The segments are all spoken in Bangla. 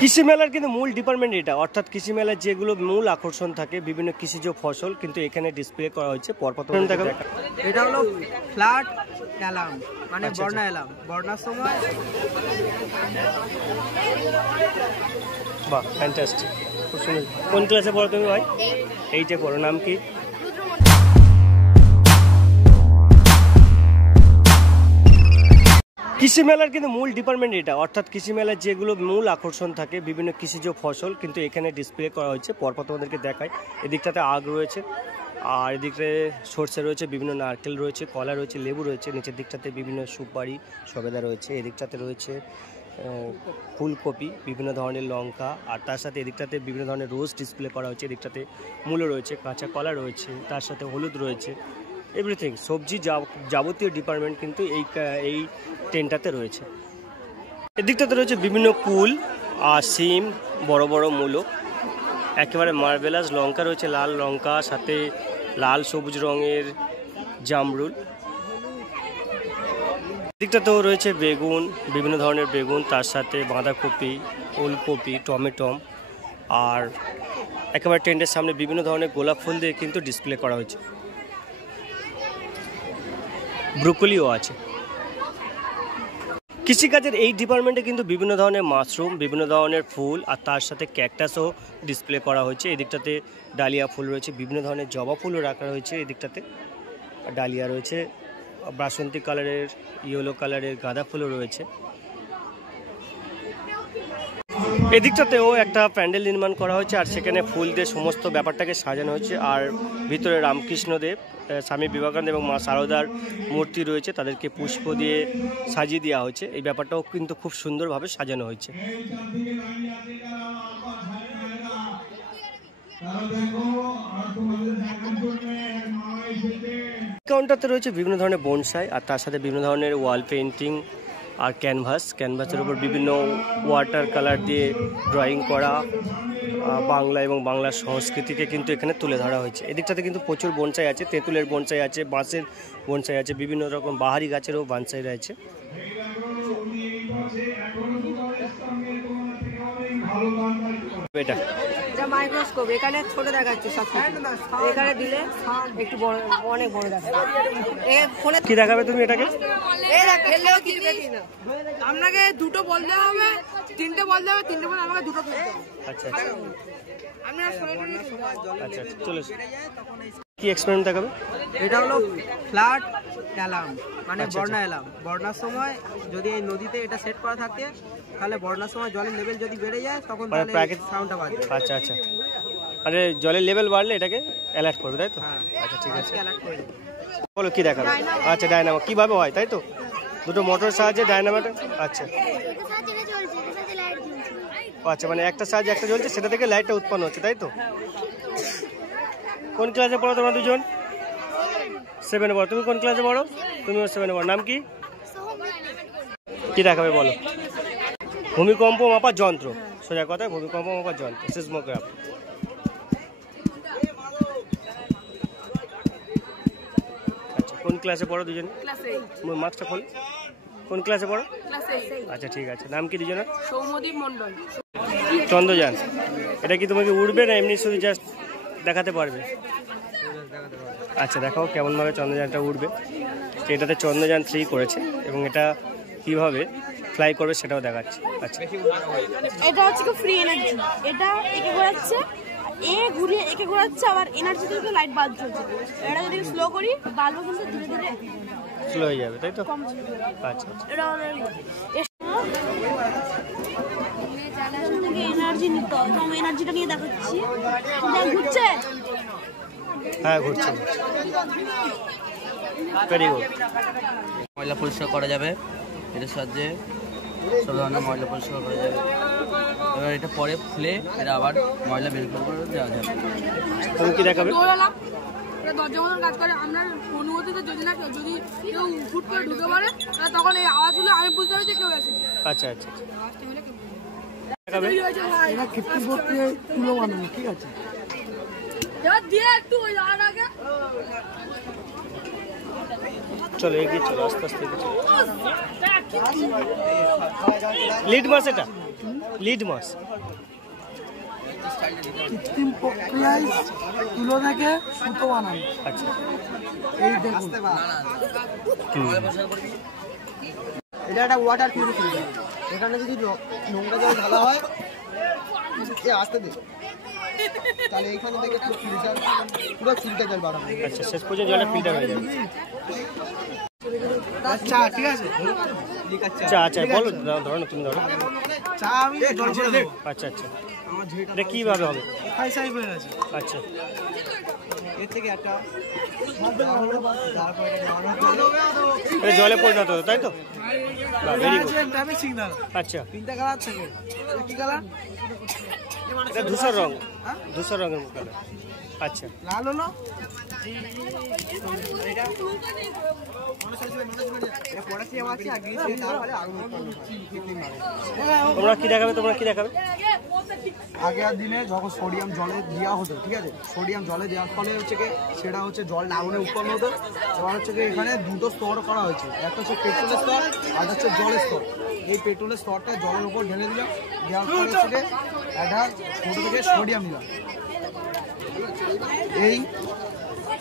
কৃষি মেলার কিন্তু মূল ডিপার্টমেন্ট এটা, অর্থাৎ কৃষি মেলার যেগুলো মূল আকর্ষণ থাকে বিভিন্ন কৃষিজ ফসল কিন্তু এখানে ডিসপ্লে করা হয়েছে পরপর। এটা হলো ফ্ল্যাট অ্যালার্ম, মানে বর্ণা অ্যালার্ম, বর্ণার সময়। বাহ, ফ্যান্টাস্টিক, খুব সুন্দর। কোন ক্লাসে পড়ো তুমি ভাই? 8-এ পড়ো। নাম কি? কৃষি মেলার কিন্তু মূল ডিপার্টমেন্ট এটা, অর্থাৎ কৃষি মেলার যেগুলো মূল আকর্ষণ থাকে বিভিন্ন কৃষিজ ফসল কিন্তু এখানে ডিসপ্লে করা হয়েছে পরপর তোমাদেরকে দেখায়। এদিকটাতে আগ রয়েছে, আর এদিকটাতে সরষে রয়েছে, বিভিন্ন নারকেল রয়েছে, কলা রয়েছে, লেবু রয়েছে, নিচের দিকটাতে বিভিন্ন সুপারি সবেদা রয়েছে, এদিকটাতে রয়েছে ফুলকপি, বিভিন্ন ধরনের লঙ্কা, আর তার সাথে এদিকটাতে বিভিন্ন ধরনের রোজ ডিসপ্লে করা হয়েছে। এদিকটাতে মূলো রয়েছে, কাঁচা কলা রয়েছে, তার সাথে হলুদ রয়েছে, এভরিথিং সবজি যাবতীয় ডিপার্টমেন্ট কিন্তু এই টেন্টটাতে রয়েছে। এদিকটাতে রয়েছে বিভিন্ন কুল আর সিম, বড় বড় মূলো, একেবারে মার্বেলাস লঙ্কা রয়েছে, লাল লঙ্কা, সাথে লাল সবুজ রঙের জামরুল। এদিকটাতেও রয়েছে বেগুন, বিভিন্ন ধরনের বেগুন, তার সাথে বাঁধাকপি, ওলকপি, টমেটো, আর একেবারে টেন্টের সামনে বিভিন্ন ধরনের গোলাপ ফুল দিয়ে কিন্তু ডিসপ্লে করা হয়েছে। ব্রোকলিও আছে। কৃষিকাজের এই ডিপার্টমেন্টে কিন্তু বিভিন্ন ধরনের মাশরুম, বিভিন্ন ধরনের ফুল, আর তার সাথে ক্যাকটাসও ডিসপ্লে করা হয়েছে। এদিকটাতে ডালিয়া ফুল রয়েছে, বিভিন্ন ধরনের জবা ফুলও রাখা হয়েছে। এদিকটাতে ডালিয়া রয়েছে, বাসন্তী কালারের, ইয়েলো কালারের গাঁদা ফুলও রয়েছে। এদিকটাতেও একটা প্যান্ডেল নির্মাণ করা হয়েছে, আর সেখানে ফুল দিয়ে সমস্ত ব্যাপারটাকে সাজানো হয়েছে। আর ভিতরে রামকৃষ্ণদেব, স্বামী বিবেকানন্দ এবং মা শারদার মূর্তি রয়েছে, তাদেরকে পুষ্প দিয়ে সাজিয়ে দেওয়া হয়েছে। এই ব্যাপারটাও কিন্তু খুব সুন্দরভাবে সাজানো হয়েছে। কাউন্টারতে রয়েছে বিভিন্ন ধরনের বনসাই, আর তার সাথে বিভিন্ন ধরনের ওয়াল পেন্টিং আর ক্যানভাসের উপর বিভিন্ন ওয়াটার কালার দিয়ে ড্রয়িং করা বাংলা এবং বাংলার সংস্কৃতিকে কিন্তু এখানে তুলে ধরা হয়েছে। এদিকটাতে কিন্তু প্রচুর বনসাই আছে, তেঁতুলের বনসাই আছে, বাঁশের বনসাই আছে, বিভিন্ন রকম বাহারি গাছেরও বনসাই রয়েছে। এটা মাইক্রোস্কোপ, এখানে ছোট দেখাচ্ছে সব, এখানে দিলে একটু বড়, অনেক বড় দেখাবে। কি দেখাবে তুমি এটাকে? আপনাকে দুটো বলতে হবে, তিনটে বলতে হবে, তিনটে বলে আমাকে দুটো বলতে হবে। আচ্ছা আচ্ছা, চলে কি এক্সপেরিমেন্ট দেখাবে? এটা হলো ফ্ল্যাট অ্যালার্ম, মানে বর্ণা অ্যালার্ম। বর্ণার সময় যদি এই নদীতে এটা সেট করা থাকে, তাহলে বর্ণার সময় জলের লেভেল যদি বেড়ে যায় তখন সাউন্ডটা বাজবে। আচ্ছা আচ্ছা, আরে জলের লেভেল বাড়লে এটাকে অ্যালার্ট করবে, তাই তো? আচ্ছা ঠিক আছে, বলো কি দেখাবে? আচ্ছা ডায়নামো কিভাবে হয়, তাই তো? দুটো মোটর সাহায্যে ডায়নামোটা। আচ্ছা আচ্ছা, মানে একটা সাহায্যে একটা জ্বলছে, সেটা থেকে লাইটটা উৎপন্ন হচ্ছে, তাই তো? কোন ক্লাসে পড়ো তোমরা দুজন? 7-এ পড়ো। তুমি কোন ক্লাসে পড়ো? তুমিও 7-এ পড়ো। নাম কি? কি দেখাবে বলো? ভূমিকম্প মাপার যন্ত্র, সোজা কথায় ভূমিকম্প মাপার যন্ত্র, সিসমোগ্রাফ। আচ্ছা, কোন ক্লাসে পড়ো দুজনে? মার্কসটা খোল। কোন ক্লাসে পড়ো? আচ্ছা ঠিক আছে। নাম কি দুজনের? সৌম্যদীপ মণ্ডল। চন্দ্রযান, এটা কি তোমাকে উড়বে না এমনি শুধু জাস্ট দেখাতে পারবে? আচ্ছা দেখাও কেমনভাবে চন্দ্রযানটা উঠবে। এটাতে চন্দ্রযান 3 করেছে এবং এটা কিভাবে ফ্লাই করবে সেটাও দেখাচ্ছে। আচ্ছা, এটা হচ্ছে কি ফ্রি এনার্জি, এটা একে ঘোরাচ্ছে, এ ঘুরিয়ে একে ঘোরাচ্ছে, আবার এনার্জি থেকে লাইট বাল্ব জ্বলছে। এটা যদি স্লো করি বাল্ব কিন্তু ধীরে ধীরে স্লো হয়ে যাবে, তাই তো? আচ্ছা এটা এনার্জি নিতে হবে, তো আমি এনার্জিটা নিয়ে দেখাচ্ছি। ঘুরছে, হ্যাঁ ঘুরছে। Very good. ময়লা পরিষ্কার করা যাবে এটার সাহায্যে, সব ধরনের ময়লা পরিষ্কার করা যাবে। এবার এটা পরে খুলে এটা আবার ময়লা বের করে দেওয়া যাবে। তুমি কি দেখাবে? এটা দরজা মতন কাজ করে। আমরা অনুমতিতে যদি না, যদি কেউ হুট করে ঢুকে পড়ে তাহলে তখন এই আওয়াজগুলো আমি বুঝতে পারছি কেউ আছে। আচ্ছা আচ্ছা ঠিক আছে, চলো এগিয়ে চলো, আস্তে আস্তে লিড মাস। এটা লিড মাছ। কৃত্রিম প্রক্রিয়ায় তুলো থেকে সুতো বানানো। আচ্ছা, এই দেখুন এটা একটা ওয়াটার পিউরিফায়ার। এখানে যদি নোংরা জল ঢালা হয় আসতে দে, তাহলে এইখান থেকে ফিল্টার পুরো ফিল্টার জল বাড়ানো। আচ্ছা, শেষ পর্যন্ত জলটা ফিল্টার হয়ে যাবে। চা ঠিক আছে, আচ্ছা আচ্ছা, বলো, ধরো না, তুমি ধরো। চা আমি জল ছেড়ে দেবো। আচ্ছা আচ্ছা, এটা কীভাবে হবে? খাই সাই হয়ে গেছে। আচ্ছা, এর থেকে একটা এটা জলে পরিণত হতো, তাই তো? Very good. ট্রাফিক সিগন্যাল আচ্ছা, তিনটা কালার থাকে। এটা কি কালার? এটা ধূসর রং, ধূসর রঙের কালার। আচ্ছা, লাল হলো তোমরা কি দেখাবে, তোমরা কি দেখাবে? আগের দিনে যখন সোডিয়াম জলে দেওয়া হতো, ঠিক আছে, সোডিয়াম জলে দেওয়ার ফলে হচ্ছে কি সেটা হচ্ছে জল আগুনে উৎপন্ন হতো। এবার হচ্ছে কি এখানে দুটো স্তর করা হয়েছে, একটা হচ্ছে পেট্রোলের স্তর আর হচ্ছে জলের স্তর। এই পেট্রোলের স্তরটা জলের উপর ঢেলে দিলাম, দেওয়ার ফলে হচ্ছে কি একটা ছোটো থেকে সোডিয়াম দিলাম। এই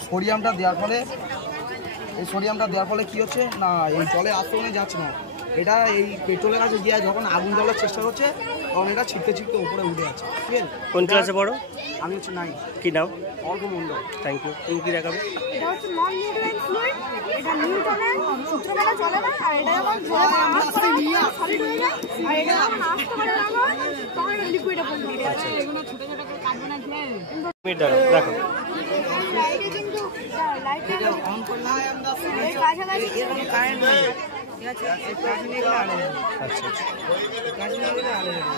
সোডিয়ামটা দেওয়ার ফলে কি হচ্ছে না, এই জলে আস্তরণে যাচ্ছে না, এটা এই পেট্রোলের কাছে দিয়ে যখন আগুন জ্বলার চেষ্টা করছে তখন এটা ছিটকে ছিটকে উপরে উঠে যাচ্ছে। ঠিক আছে, কোন ক্লাসে পড়ো? আমি হচ্ছে নাই কি নাম? অল্প মন্ডল। Thank you. তুমি কি দেখাবে? এটা হচ্ছে নন নিউট্রাল ফ্লুইড, এটা নিউটনের সূত্র মেলা চলে না, আর এটা যখন জলে আস্তে সলিড হয়ে যায়, আর এটা যখন আস্তে করে রাখা হয় তখন এটা লিকুইডে পরিণত হয়। এগুলো ছোট ছোট করে কাটবে না দিয়ে দেখো, লাইটে কিন্তু লাইটে অন করলে এই কাছাকাছি এরকম কারেন্ট নেই, ঠিক আছে, কাজ নিয়ে গেলে আলো হবে। আচ্ছা আচ্ছা। কাজ নিয়ে গেলে আলো হবে।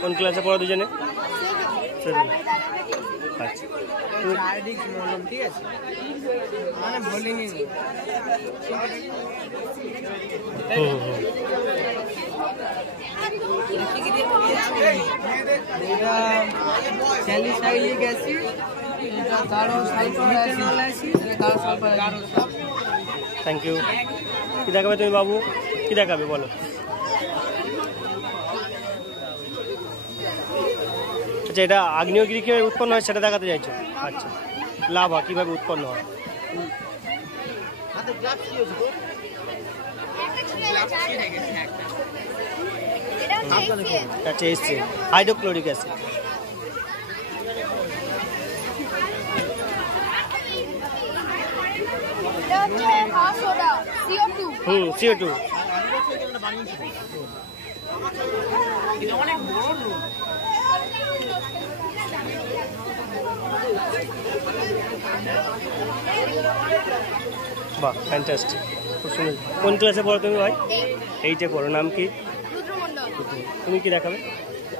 কোন ক্লাসে পড়ো দুজনে? সেভেন। আচ্ছা, চারিদিক বললাম, ঠিক আছে, মানে বোলিং এটা স্যালিসাইলিক অ্যাসিড, এটা কারো সালফার অ্যাসিড, কারো সালফার অ্যাসিড। Thank you. কি দেখাবে তুমি বাবু? কি দেখাবে বলো? আচ্ছা, এটা আগ্নেয়গিরি কীভাবে উৎপন্ন হয় সেটা দেখাতে চাইছো? আচ্ছা, লাভা কীভাবে উৎপন্ন হয়? আচ্ছা, এসছে হাইড্রোক্লোরিক অ্যাসিড। এটা হচ্ছে সোডা CO2। CO2। বাহ, ফ্যান্টাস্টিক, খুব সুন্দর। কোন ক্লাসে পড়ো তুমি ভাই? 8-এ পড়ো। নাম কি? তুমি কি দেখাবে?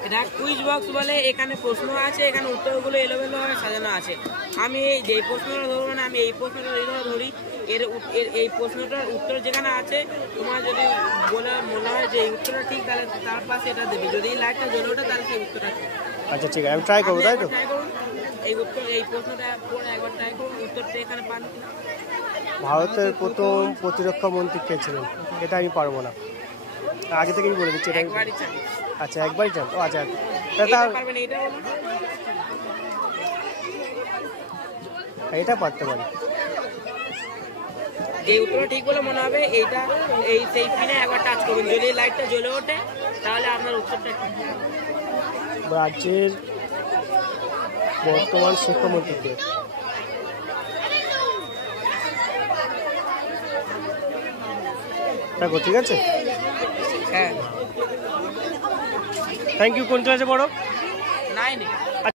এটা কুইজ বক্স বলে, এখানে প্রশ্ন আছে, এখানে উত্তরগুলো এলোমেলো ভাবে সাজানো আছে। আমি যে প্রশ্নটা ধরবো না, আমি এই প্রশ্নটা এইভাবে ধরি, এই প্রশ্নটার উত্তর যেখানে আছে তোমার যদি বলে মনে হয় যে এই উত্তরটা ঠিক, তাহলে তার পাশে এটা দেবে। যদি এই লাইটটা জ্বলে ওঠে তাহলে সেই উত্তরটা ঠিক। আচ্ছা ঠিক আছে, আমি ট্রাই করবো, তাই তো? ট্রাই করুন, এই প্রশ্নটা পড়ে একবার ট্রাই করুন, উত্তরটা এখানে পান কিনা। ভারতের প্রথম প্রতিরক্ষা মন্ত্রী কে ছিলেন? এটা আমি পারবো না, আগে থেকেই বলে দিচ্ছি। এটা একবারই চান। আচ্ছা, একবারই চান। ও আচ্ছা, পারবেন, এইটা বলুন। এটা পারতে পারি। এই উত্তরটা ঠিক বলে মনে হবে, এইটা এই সেই পিনে একবার টাচ করুন, যদি লাইটটা জ্বলে ওঠে তাহলে আপনার উত্তরটা ঠিক। রাজ্যের বর্তমান শিক্ষামন্ত্রী কে? দেখো, ঠিক আছে, হ্যাঁ। Thank you. কোন ক্লাসে পড়ো? 9-এ।